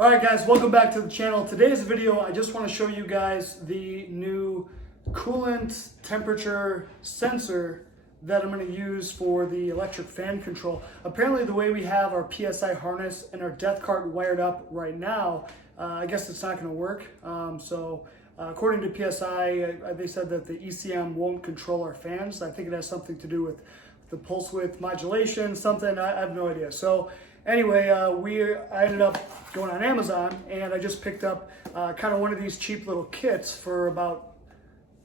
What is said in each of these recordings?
Alright guys, welcome back to the channel. Today's video, I just want to show you guys the new coolant temperature sensor that I'm going to use for the electric fan control. Apparently the way we have our PSI harness and our Deathkart wired up right now, I guess it's not going to work. According to PSI, they said that the ECM won't control our fans. I think it has something to do with the pulse width modulation, something, I have no idea. So anyway, I ended up going on Amazon and I just picked up kind of one of these cheap little kits for about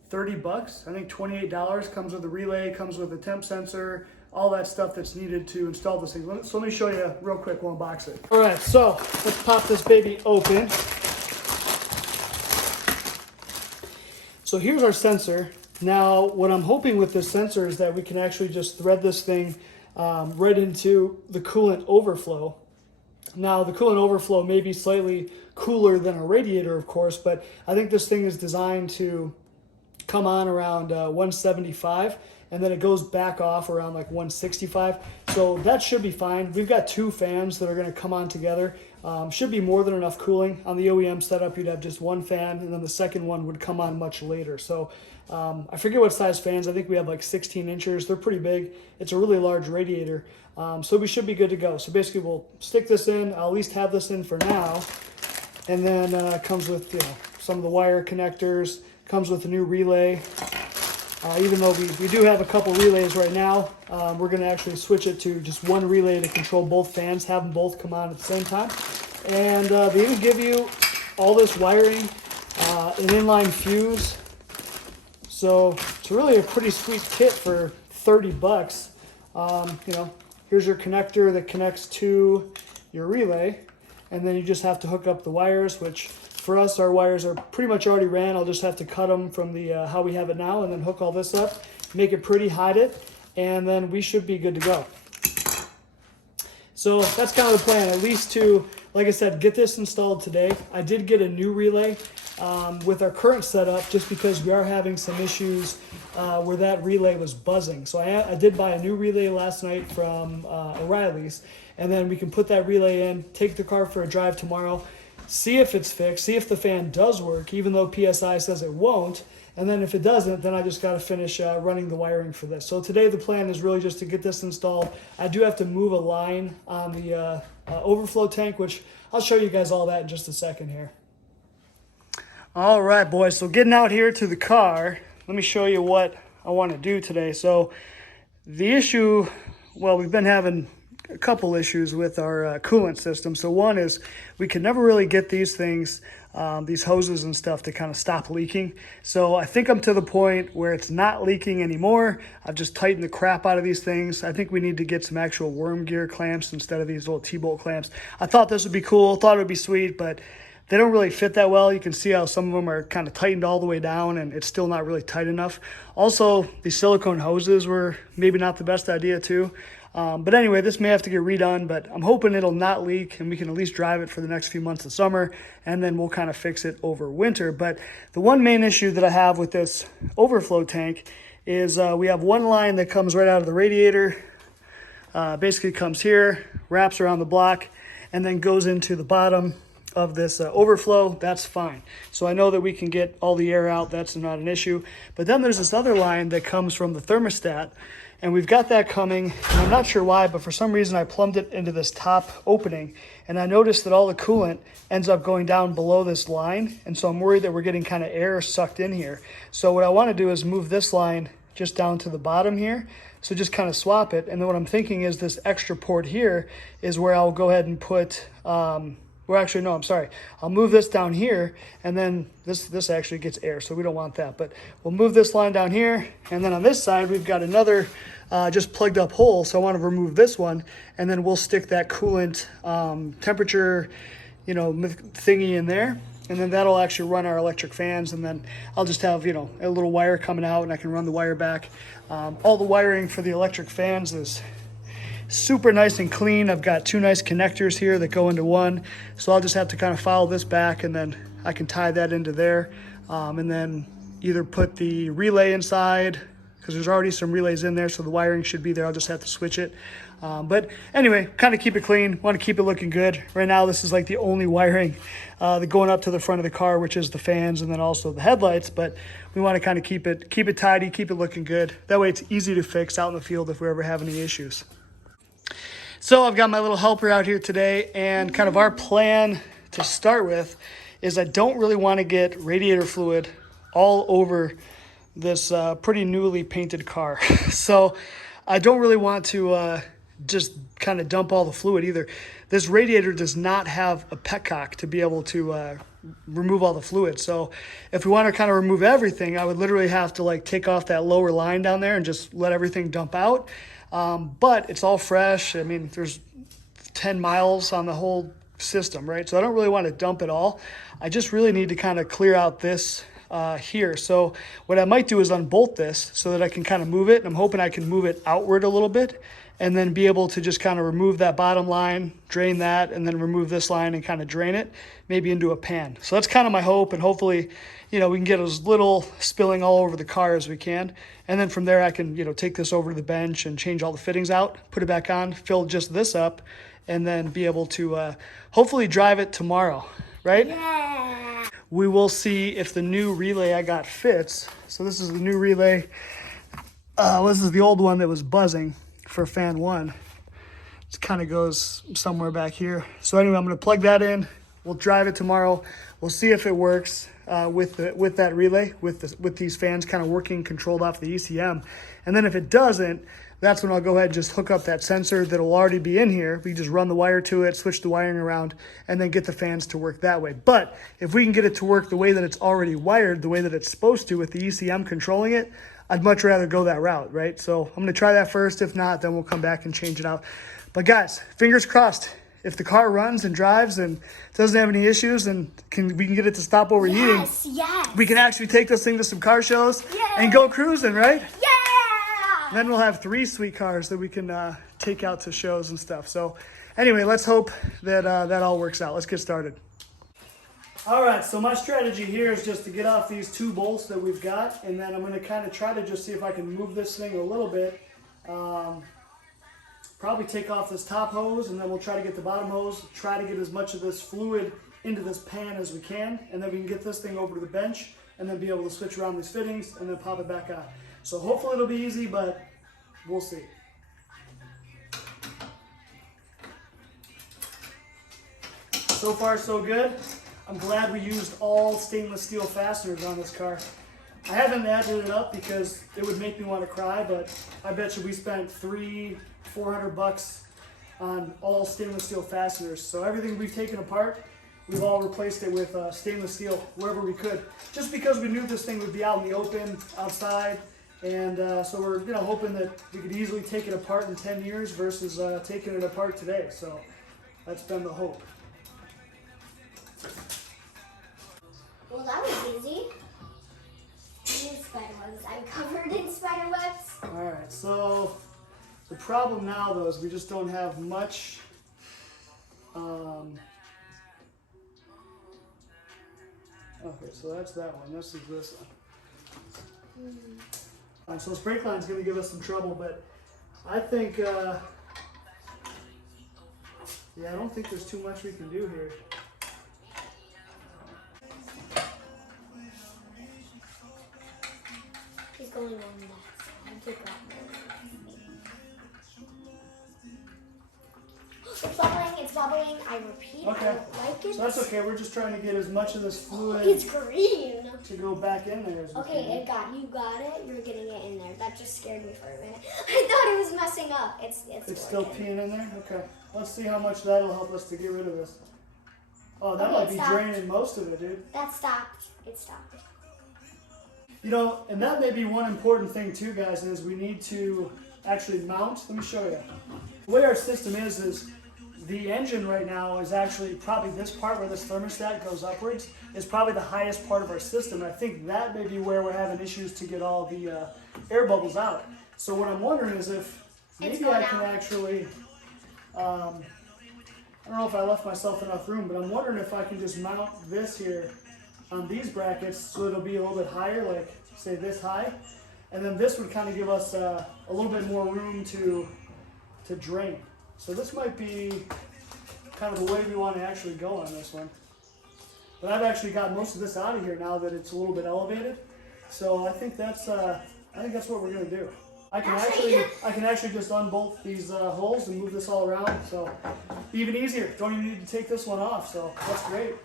30 bucks. I think $28. Comes with a relay, comes with a temp sensor, all that stuff that's needed to install this thing. So let me show you real quick, we'll unbox it. All right, so let's pop this baby open. So here's our sensor. Now, what I'm hoping with this sensor is that we can actually just thread this thing right into the coolant overflow. Now, the coolant overflow may be slightly cooler than a radiator, of course, but I think this thing is designed to come on around 175, and then it goes back off around like 165. So that should be fine. We've got two fans that are going to come on together. Should be more than enough cooling. On the OEM setup, you'd have just one fan, and then the second one would come on much later. So I forget what size fans. I think we have like 16 inches. They're pretty big. It's a really large radiator. So we should be good to go. So basically we'll stick this in. I'll at least have this in for now. And then it comes with, you know, some of the wire connectors. Comes with a new relay. Even though we do have a couple relays right now, we're going to actually switch it to just one relay to control both fans, have them both come on at the same time. And they even give you all this wiring, an inline fuse. So it's really a pretty sweet kit for 30 bucks. You know, here's your connector that connects to your relay, and then you just have to hook up the wires, which for us, our wires are pretty much already ran. I'll just have to cut them from the how we have it now and then hook all this up, make it pretty, hide it, and then we should be good to go. So that's kind of the plan, at least to, like I said, get this installed today. I did get a new relay with our current setup just because we are having some issues where that relay was buzzing. So I did buy a new relay last night from O'Reilly's, and then we can put that relay in, take the car for a drive tomorrow, see if it's fixed, see if the fan does work, even though PSI says it won't. And then if it doesn't, then I just got to finish running the wiring for this. So today the plan is really just to get this installed. I do have to move a line on the overflow tank, which I'll show you guys all that in just a second here. All right, boys, so getting out here to the car, let me show you what I want to do today. So the issue, well, we've been having a couple issues with our coolant system. So one is we can never really get these things, these hoses and stuff, to kind of stop leaking. So I think I'm to the point where it's not leaking anymore. I've just tightened the crap out of these things. I think we need to get some actual worm gear clamps instead of these little T-bolt clamps. I thought this would be cool, thought it would be sweet, but they don't really fit that well. You can see how some of them are kind of tightened all the way down and it's still not really tight enough. Also, these silicone hoses were maybe not the best idea too. But anyway, this may have to get redone, but I'm hoping it'll not leak and we can at least drive it for the next few months of summer, and then we'll kind of fix it over winter. But the one main issue that I have with this overflow tank is we have one line that comes right out of the radiator, basically comes here, wraps around the block, and then goes into the bottom of this overflow. That's fine. So I know that we can get all the air out. That's not an issue. But then there's this other line that comes from the thermostat, and we've got that coming, and I'm not sure why, but for some reason I plumbed it into this top opening, and I noticed that all the coolant ends up going down below this line, and so I'm worried that we're getting kind of air sucked in here. So what I want to do is move this line just down to the bottom here, so just kind of swap it, and then what I'm thinking is this extra port here is where I'll go ahead and put, well, actually, no, I'm sorry. I'll move this down here, and then this actually gets air, so we don't want that. But we'll move this line down here, and then on this side, we've got another just plugged up hole, so I want to remove this one, and then we'll stick that coolant temperature, you know, thingy in there, and then that'll actually run our electric fans, and then I'll just have, you know, a little wire coming out, and I can run the wire back. All the wiring for the electric fans is super nice and clean. I've got two nice connectors here that go into one, so I'll just have to kind of follow this back, and then I can tie that into there, and then either put the relay inside, because there's already some relays in there, so the wiring should be there. I'll just have to switch it. But anyway, kind of keep it clean. Want to keep it looking good. Right now, this is like the only wiring going up to the front of the car, which is the fans and then also the headlights. But we want to kind of keep it tidy, keep it looking good. That way, it's easy to fix out in the field if we ever have any issues. So I've got my little helper out here today, and kind of our plan to start with is I don't really want to get radiator fluid all over this pretty newly painted car. So I don't really want to just kind of dump all the fluid either. This radiator does not have a petcock to be able to remove all the fluid. So if we want to kind of remove everything, I would literally have to like take off that lower line down there and just let everything dump out. But it's all fresh. I mean, there's 10 miles on the whole system, right? So I don't really want to dump it all. I just really need to kind of clear out this here. So what I might do is unbolt this so that I can kind of move it. And I'm hoping I can move it outward a little bit and then be able to just kind of remove that bottom line, drain that, and then remove this line and kind of drain it, maybe into a pan. So that's kind of my hope, and hopefully, you know, we can get as little spilling all over the car as we can. And then from there, I can, you know, take this over to the bench and change all the fittings out, put it back on, fill just this up, and then be able to hopefully drive it tomorrow, right? Yeah. We will see if the new relay I got fits. So this is the new relay. This is the old one that was buzzing for fan 1. It kind of goes somewhere back here. So anyway, I'm going to plug that in. We'll drive it tomorrow. We'll see if it works with that relay, with these fans kind of working controlled off the ECM. And then if it doesn't, that's when I'll go ahead and just hook up that sensor that'll already be in here. We just run the wire to it, switch the wiring around, and then get the fans to work that way. But if we can get it to work the way that it's already wired, the way that it's supposed to with the ECM controlling it, I'd much rather go that route, right? So I'm going to try that first. If not, then we'll come back and change it out. But guys, fingers crossed. If the car runs and drives and doesn't have any issues and we can get it to stop overheating, Yes. we can actually take this thing to some car shows and go cruising, right? Yeah. Then we'll have 3 sweet cars that we can take out to shows and stuff. So anyway, let's hope that that all works out. Let's get started. All right, so my strategy here is just to get off these 2 bolts that we've got, and then I'm going to kind of try to just see if I can move this thing a little bit. Probably take off this top hose, and then we'll try to get the bottom hose, try to get as much of this fluid into this pan as we can, and then we can get this thing over to the bench and then be able to switch around these fittings and then pop it back on. So hopefully it'll be easy, but we'll see. So far so good. I'm glad we used all stainless steel fasteners on this car. I haven't added it up because it would make me want to cry, but I bet you we spent $300-400 on all stainless steel fasteners. So everything we've taken apart, we've all replaced it with stainless steel wherever we could, just because we knew this thing would be out in the open, outside, and so we're hoping that we could easily take it apart in 10 years versus taking it apart today. So that's been the hope. Well, that was easy. Spider webs. I'm covered in spider webs. All right, so the problem now, though, is we just don't have much. Okay, so that's that one. This is this one. So this brake line is going to give us some trouble, but I think, yeah, I don't think there's too much we can do here. He's going on that side. It's bubbling. I repeat, Okay. I don't like it. So that's okay. We're just trying to get as much of this fluid It's green. to go back in there as we Okay, can. you got it. You're getting it in there. That just scared me for a minute. I thought it was messing up. It's still working. peeing in there? Okay. Let's see how much that'll help us to get rid of this. Oh, that Okay, might be stop. draining most of it, dude. That stopped. It stopped. You know, and that may be one important thing too, guys, is we need to actually mount. Let me show you. The way our system is the engine right now is actually probably this part where this thermostat goes upwards is probably the highest part of our system. And I think that may be where we're having issues to get all the air bubbles out. So what I'm wondering is if maybe I can actually, I don't know if I left myself enough room, but I'm wondering if I can just mount this here on these brackets so it'll be a little bit higher, like say this high. and then this would kind of give us a little bit more room to drain. So this might be kind of the way we want to actually go on this one. But I've actually got most of this out of here now that it's a little bit elevated. So I think that's what we're gonna do. I can actually just unbolt these holes and move this all around. So even easier. Don't even need to take this one off. So that's great.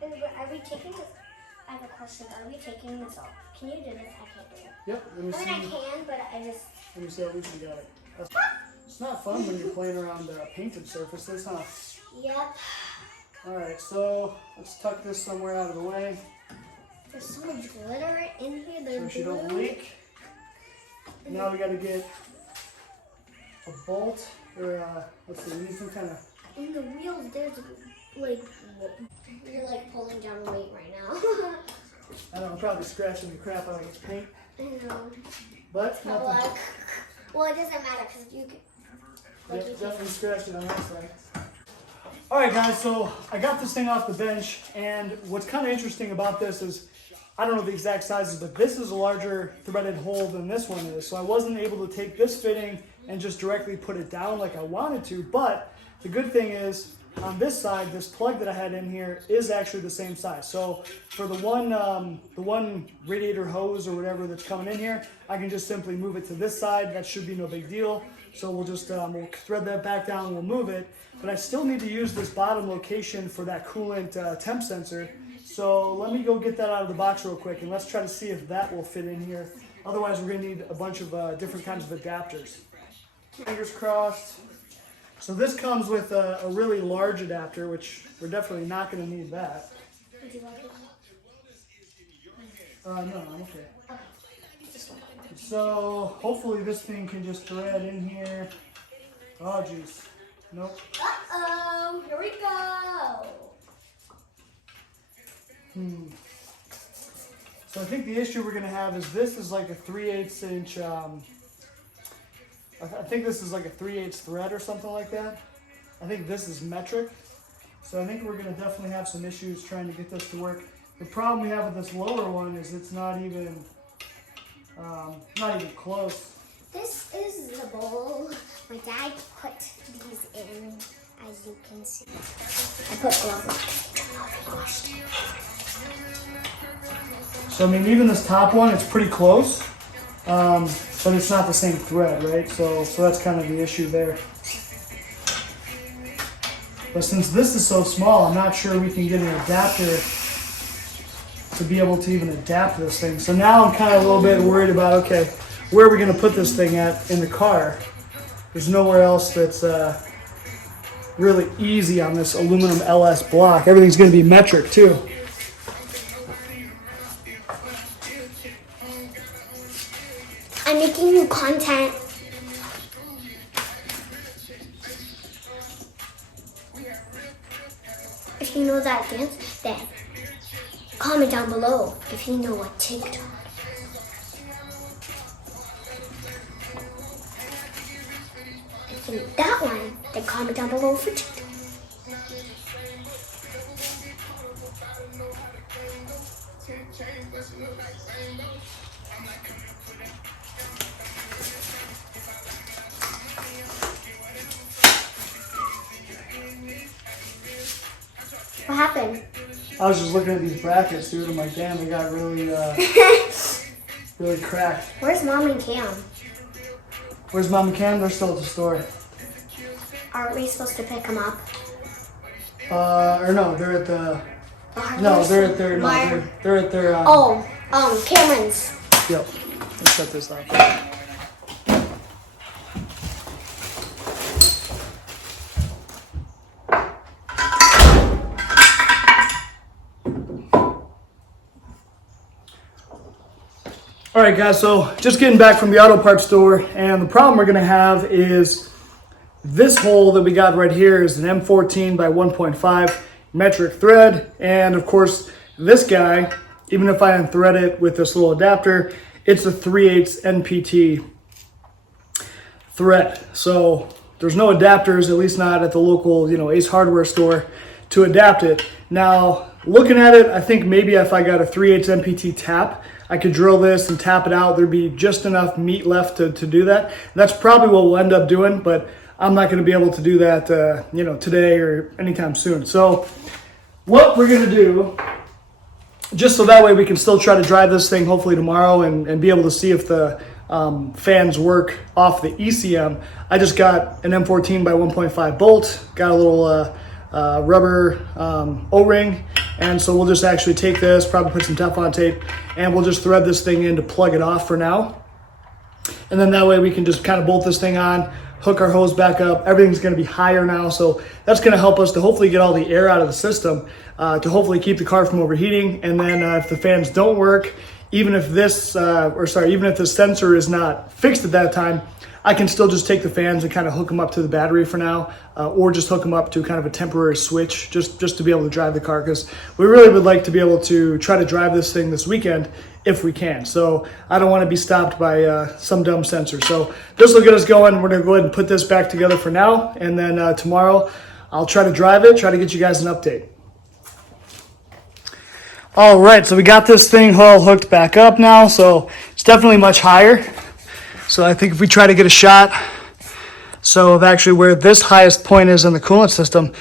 Are we taking this? I have a question. Are we taking this off? Can you do this? I can't do it. Yep. Let me see. I can, but I just. Let me see how we can get it. It's not fun when you're playing around painted surfaces, huh? Yep. All right. So let's tuck this somewhere out of the way. There's so much glitter in here. So she don't leak. Now we got to get a bolt, or let's see, we need some kind of. In the wheels, there's like you're like pulling down weight right now. I don't know, I'm probably scratching the crap out of this paint. I know. But So nothing. well, it doesn't matter because you can. Like, Yep, definitely scratched it on that side. All right, guys. So I got this thing off the bench, and what's kind of interesting about this is. I don't know the exact sizes, but this is a larger threaded hole than this one is. So I wasn't able to take this fitting and just directly put it down like I wanted to. But the good thing is on this side, this plug that I had in here is actually the same size. So for the one radiator hose or whatever that's coming in here, I can just simply move it to this side. That should be no big deal. So we'll just we'll thread that back down and we'll move it. But I still need to use this bottom location for that coolant temp sensor. So let me go get that out of the box real quick and let's try to see if that will fit in here. Otherwise, we're going to need a bunch of different kinds of adapters. Fingers crossed. So this comes with a really large adapter, which we're definitely not going to need that. Would you like it? No, I'm okay. So hopefully this thing can just thread in here. Oh, jeez. Nope. Uh-oh, here we go. So I think the issue we're going to have is this is like a 3/8 inch, I think this is like a 3/8 thread or something like that. I think this is metric. So I think we're going to definitely have some issues trying to get this to work. The problem we have with this lower one is it's not even close. This is the bowl my dad put these in, as you can see. I put gloves on. So I mean, even this top one, it's pretty close, but it's not the same thread, right? So that's kind of the issue there. But since this is so small, I'm not sure we can get an adapter to be able to even adapt this thing. So now I'm kind of a little bit worried about, okay, where are we going to put this thing at in the car? There's nowhere else that's really easy on this aluminum LS block. Everything's going to be metric too. I'm making new content. If you know that dance, then comment down below if you know what TikTok. If you know that one, then comment down below for TikTok. What happened? I was just looking at these brackets, dude. I'm like, damn, they got really, really cracked. Where's Mom and Cam? Where's Mom and Cam? They're still at the store. Aren't we supposed to pick them up? Or no, they're at the. No, they're at their. No, they're at their. Cameron's. Yep. Let's set this up. All right, guys, so just getting back from the auto parts store, and the problem we're gonna have is this hole that we got right here is an M14 by 1.5 metric thread, and of course, this guy, even if I unthread it with this little adapter, it's a 3/8 NPT thread. So there's no adapters, at least not at the local, Ace Hardware store, to adapt it. Now, looking at it, I think maybe if I got a 3/8 NPT tap, I could drill this and tap it out. There'd be just enough meat left to do that. And that's probably what we'll end up doing, but I'm not going to be able to do that, today or anytime soon. So what we're going to do, just so that way we can still try to drive this thing hopefully tomorrow and be able to see if the fans work off the ECM. I just got an M14 by 1.5 bolt, got a little rubber O-ring, and so we'll just actually take this, probably put some Teflon tape, and we'll just thread this thing in to plug it off for now. And then that way we can just kind of bolt this thing on, hook our hose back up. Everything's going to be higher now, so that's going to help us to hopefully get all the air out of the system, to hopefully keep the car from overheating. And then if the fans don't work, even if this sensor is not fixed at that time, I can still just take the fans and kind of hook them up to the battery for now, or just hook them up to kind of a temporary switch just to be able to drive the car, because we really would like to be able to try to drive this thing this weekend if we can. So I don't want to be stopped by some dumb sensor. So this will get us going. We're going to go ahead and put this back together for now, and then tomorrow I'll try to drive it, try to get you guys an update. All right, so we got this thing all hooked back up now, so it's definitely much higher. So I think if we try to get a shot, so of actually where this highest point is in the coolant system,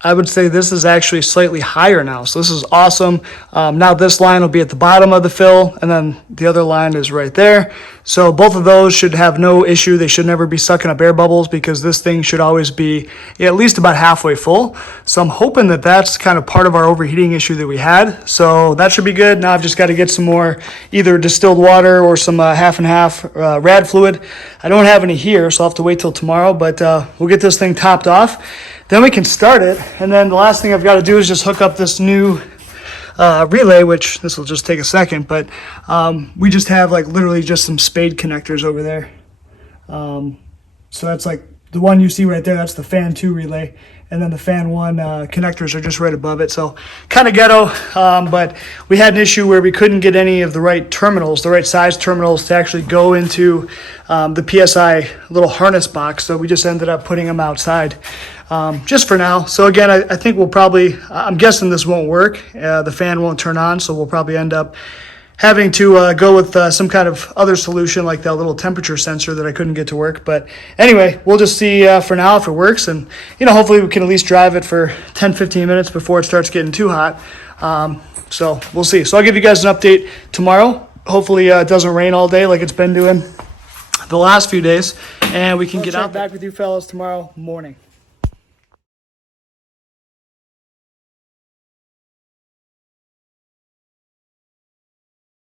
I would say this is actually slightly higher now. So this is awesome. Now this line will be at the bottom of the fill, and then the other line is right there. So both of those should have no issue. They should never be sucking up air bubbles, because this thing should always be at least about halfway full. So I'm hoping that that's kind of part of our overheating issue that we had. So that should be good. Now I've just got to get some more either distilled water or some half and half rad fluid. I don't have any here, so I'll have to wait till tomorrow, but we'll get this thing topped off. Then we can start it, and then the last thing I've got to do is just hook up this new relay, which this will just take a second, but we just have like literally just some spade connectors over there. So that's like the one you see right there, that's the fan 2 relay, and then the fan 1 connectors are just right above it. So kind of ghetto, but we had an issue where we couldn't get any of the right terminals, the right size terminals to actually go into the PSI little harness box, so we just ended up putting them outside. Just for now. So again, I think we'll probably, I'm guessing this won't work. The fan won't turn on, so we'll probably end up having to go with some kind of other solution, like that little temperature sensor that I couldn't get to work. But anyway, we'll just see for now if it works, and hopefully we can at least drive it for 10-15 minutes before it starts getting too hot. So we'll see. So I'll give you guys an update tomorrow. Hopefully it doesn't rain all day like it's been doing the last few days, and we can get out back with you fellas tomorrow morning.